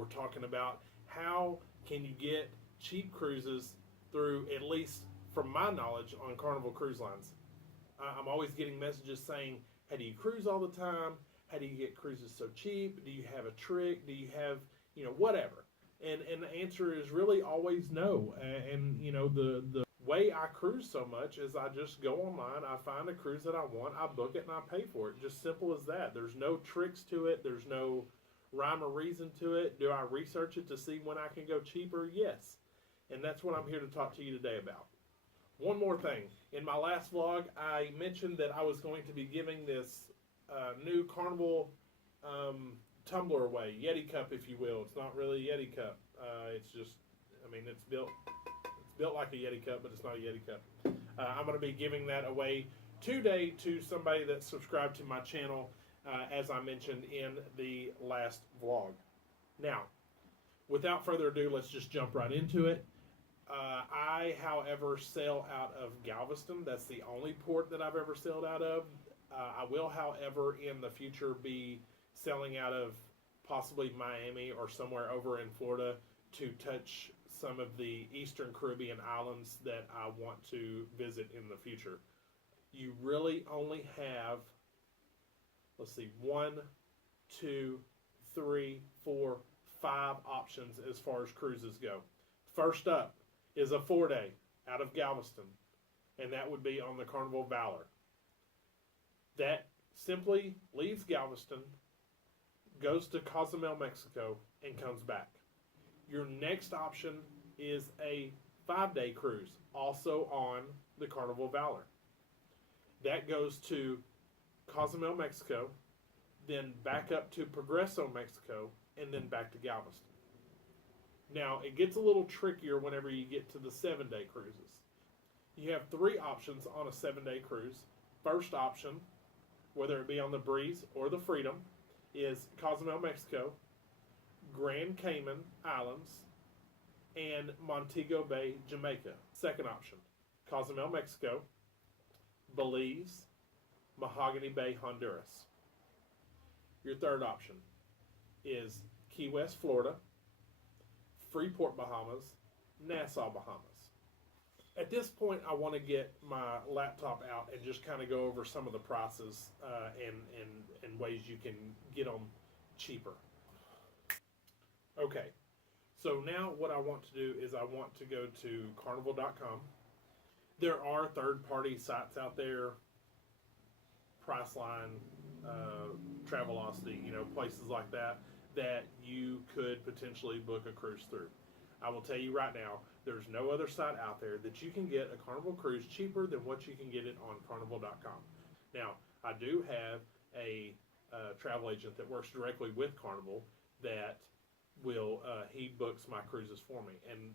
we're talking about how can you get cheap cruises through, at least from my knowledge, on Carnival Cruise Lines. I'm always getting messages saying, how do you cruise all the time? How do you get cruises so cheap? Do you have a trick? Do you have, whatever? And the answer is really always no. And the way I cruise so much is I just go online, I find a cruise that I want, I book it, and I pay for it. Just simple as that. There's no tricks to it. There's no rhyme or reason to it. Do I research it to see when I can go cheaper? Yes. And that's what I'm here to talk to you today about. One more thing. In my last vlog, I mentioned that I was going to be giving this new Carnival tumbler away, Yeti cup, if you will. It's not really a Yeti cup. It's just, it's built like a Yeti cup, but it's not a Yeti cup. I'm going to be giving that away today to somebody that subscribed to my channel, as I mentioned in the last vlog. Now, without further ado, let's just jump right into it. I, however, sail out of Galveston. That's the only port that I've ever sailed out of. I will, however, in the future be sailing out of possibly Miami or somewhere over in Florida to touch some of the Eastern Caribbean islands that I want to visit in the future. You really only have, let's see, 1, 2, 3, 4, 5 options as far as cruises go. First up is a 4-day out of Galveston, and that would be on the Carnival Valor. That simply leaves Galveston, goes to Cozumel, Mexico, and comes back. Your next option is a 5-day cruise, also on the Carnival Valor. That goes to Cozumel, Mexico, then back up to Progreso, Mexico, and then back to Galveston. Now, it gets a little trickier whenever you get to the 7-day cruises. You have 3 options on a 7-day cruise. First option, whether it be on the Breeze or the Freedom, is Cozumel, Mexico, Grand Cayman Islands, and Montego Bay, Jamaica. Second option, Cozumel, Mexico, Belize, Mahogany Bay, Honduras. Your third option is Key West, Florida, Freeport, Bahamas, Nassau, Bahamas. At this point, I want to get my laptop out and just kind of go over some of the prices and ways you can get them cheaper. Okay, so now what I want to do is I want to go to carnival.com. There are third-party sites out there, Priceline, Travelocity, places like that you could potentially book a cruise through. I will tell you right now, there's no other site out there that you can get a Carnival cruise cheaper than what you can get it on carnival.com. Now, I do have a travel agent that works directly with Carnival that will he books my cruises for me, and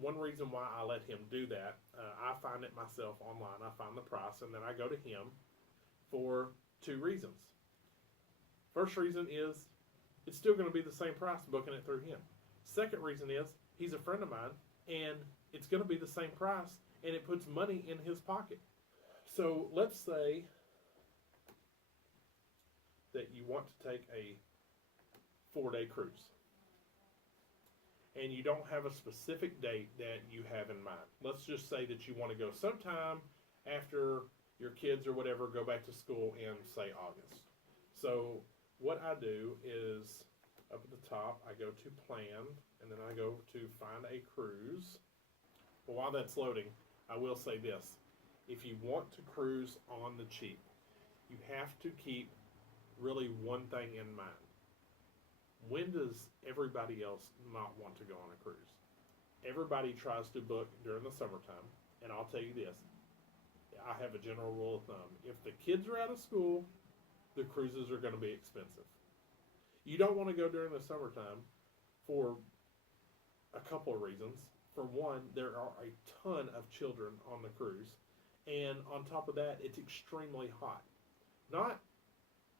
one reason why I let him do that, I find it myself online. I find the price, and then I go to him for 2 reasons. First reason is it's still going to be the same price booking it through him. Second reason is he's a friend of mine, and it's going to be the same price, and it puts money in his pocket. So let's say that you want to take a 4-day cruise, and you don't have a specific date that you have in mind. Let's just say that you want to go sometime after your kids or whatever go back to school in, say, August. So what I do is, up at the top, I go to plan, and then I go to find a cruise. But while that's loading, I will say this. If you want to cruise on the cheap, you have to keep really one thing in mind. When does everybody else not want to go on a cruise? Everybody tries to book during the summertime, and I'll tell you this. I have a general rule of thumb. If the kids are out of school, the cruises are going to be expensive. You don't want to go during the summertime for a couple of reasons. For one, there are a ton of children on the cruise, and on top of that, it's extremely hot. Not,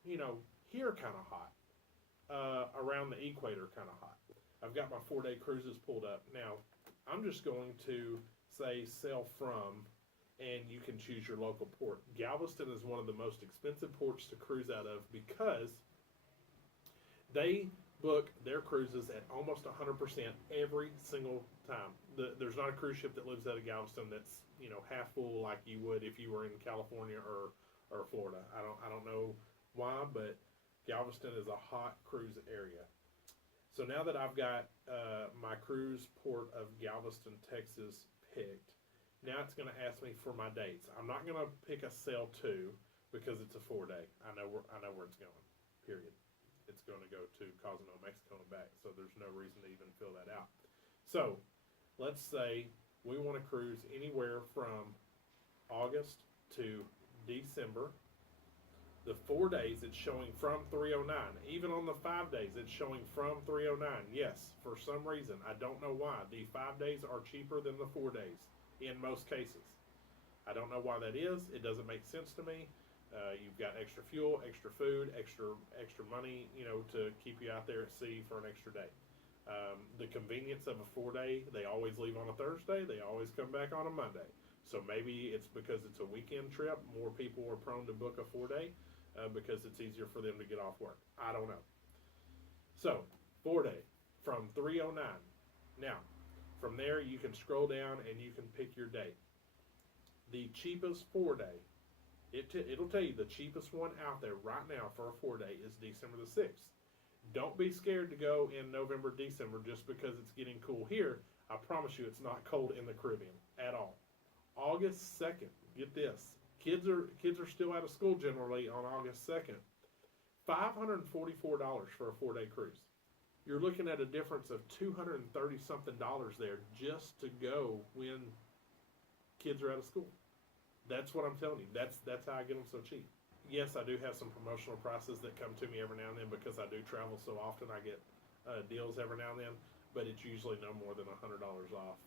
here kind of hot, around the equator kind of hot. I've got my 4-day cruises pulled up. Now, I'm just going to say sail from, and you can choose your local port. Galveston is one of the most expensive ports to cruise out of because they book their cruises at almost 100% every single time. There's not a cruise ship that lives out of Galveston that's half full like you would if you were in California or Florida. I don't know why, but Galveston is a hot cruise area. So now that I've got my cruise port of Galveston, Texas picked, now it's going to ask me for my dates. I'm not going to pick a sail 2 because it's a 4-day. I know where it's going. Period. It's going to go to Cozumel, Mexico, and back. So there's no reason to even fill that out. So let's say we want to cruise anywhere from August to December. The 4 days, it's showing from 309. Even on the 5 days, it's showing from 309. Yes, for some reason, I don't know why. The 5 days are cheaper than the 4 days in most cases. I don't know why that is. It doesn't make sense to me. You've got extra fuel, extra food, extra money, to keep you out there at sea for an extra day. The convenience of a 4-day, they always leave on a Thursday. They always come back on a Monday. So maybe it's because it's a weekend trip. More people are prone to book a 4-day. Because it's easier for them to get off work. I don't know. So, 4-day from 309. Now, from there you can scroll down and you can pick your date. The cheapest 4-day, it'll tell you the cheapest one out there right now for a 4-day is December the 6th. Don't be scared to go in November, December just because it's getting cool here. I promise you it's not cold in the Caribbean at all. August 2nd, get this. Kids are still out of school generally on August 2nd. $544 for a 4-day cruise. You're looking at a difference of $230-something there just to go when kids are out of school. That's what I'm telling you. That's how I get them so cheap. Yes, I do have some promotional prices that come to me every now and then because I do travel so often. I get deals every now and then, but it's usually no more than $100 off.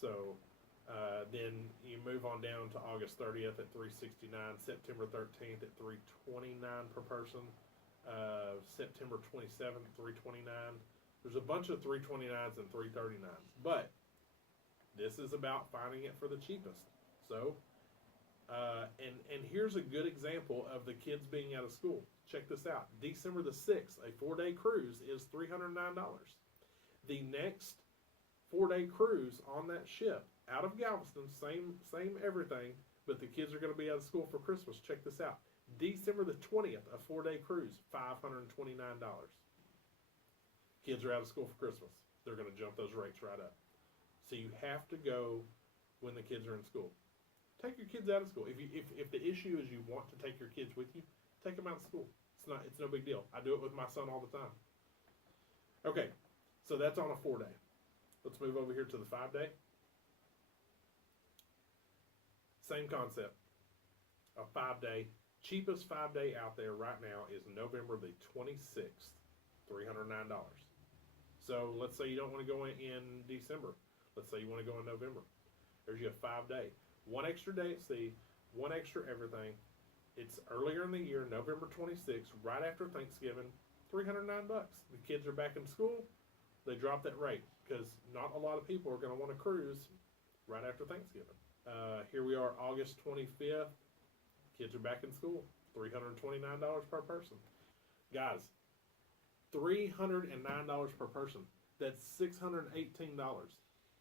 So. Then you move on down to August 30th at $369, September 13th at $329 per person, September 27th $329. There's a bunch of $329s and $339s, but this is about finding it for the cheapest. So, and here's a good example of the kids being out of school. Check this out. December the 6th, a 4-day cruise is $309. The next 4-day cruise on that ship out of Galveston, same everything, but the kids are going to be out of school for Christmas. Check this out. December the 20th, a 4-day cruise, $529. Kids are out of school for Christmas. They're going to jump those rates right up. So you have to go when the kids are in school. Take your kids out of school. If the issue is you want to take your kids with you, take them out of school. It's no big deal. I do it with my son all the time. Okay, so that's on a 4-day. Let's move over here to the 5-day. Same concept. A 5-day. Cheapest 5-day out there right now is November the 26th, $309. So let's say you don't want to go in December. Let's say you want to go in November. There's your 5-day. One extra day at sea, one extra everything. It's earlier in the year, November 26th, right after Thanksgiving, $309. The kids are back in school. They drop that rate because not a lot of people are going to want to cruise right after Thanksgiving. Here we are, August 25th. Kids are back in school. $329 per person. Guys, $309 per person. That's $618.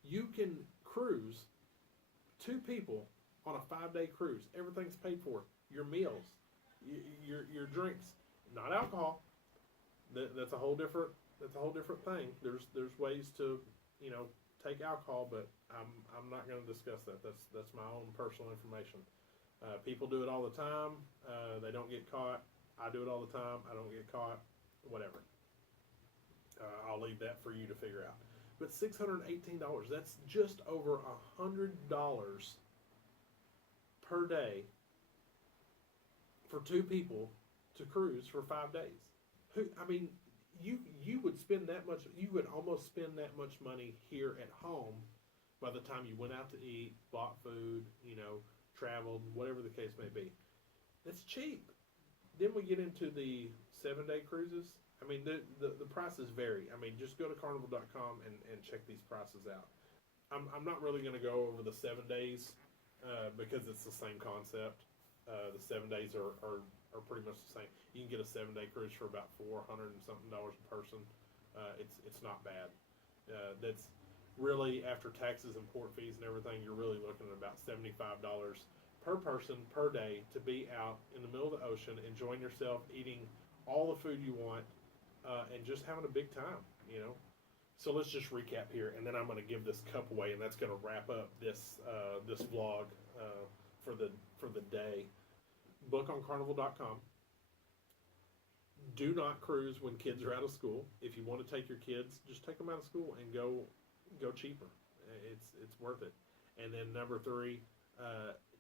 You can cruise 2 people on a 5-day cruise. Everything's paid for. Your meals, your drinks, not alcohol. That's a whole different thing. There's ways to take alcohol, but I'm not going to discuss that. That's my own personal information. People do it all the time. They don't get caught. I do it all the time. I don't get caught. Whatever. I'll leave that for you to figure out. But $618, that's just over $100 per day for 2 people to cruise for 5 days. You would spend that much. You would almost spend that much money here at home by the time you went out to eat, bought food, traveled, whatever the case may be. That's cheap. Then we get into the 7-day cruises. The prices vary. Just go to carnival.com and check these prices out. I'm not really going to go over the 7 days because it's the same concept. The 7 days are are pretty much the same. You can get a 7-day cruise for about $400 and something a person. It's not bad. That's really, after taxes and port fees and everything, you're really looking at about $75 per person per day to be out in the middle of the ocean, enjoying yourself, eating all the food you want, and just having a big time, So let's just recap here, and then I'm going to give this cup away, and that's going to wrap up this this vlog for the day. Book on Carnival.com. Do not cruise when kids are out of school. If you want to take your kids, just take them out of school and go cheaper. It's worth it. And then number 3,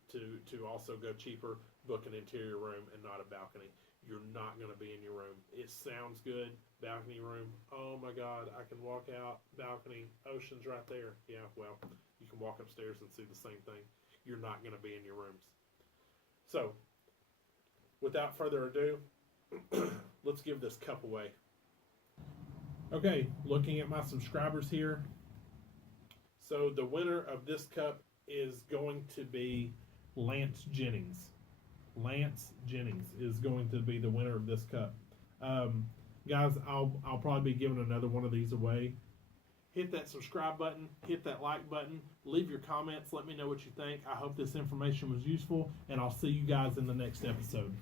to also go cheaper, book an interior room and not a balcony. You're not going to be in your room. It sounds good, balcony room. Oh my God, I can walk out, balcony, ocean's right there. Yeah, well, you can walk upstairs and see the same thing. You're not going to be in your rooms. So, without further ado, let's give this cup away. Okay, looking at my subscribers here. So the winner of this cup is going to be Lance Jennings. Lance Jennings is going to be the winner of this cup. Guys, I'll probably be giving another one of these away. Hit that subscribe button, hit that like button, leave your comments, let me know what you think. I hope this information was useful, and I'll see you guys in the next episode.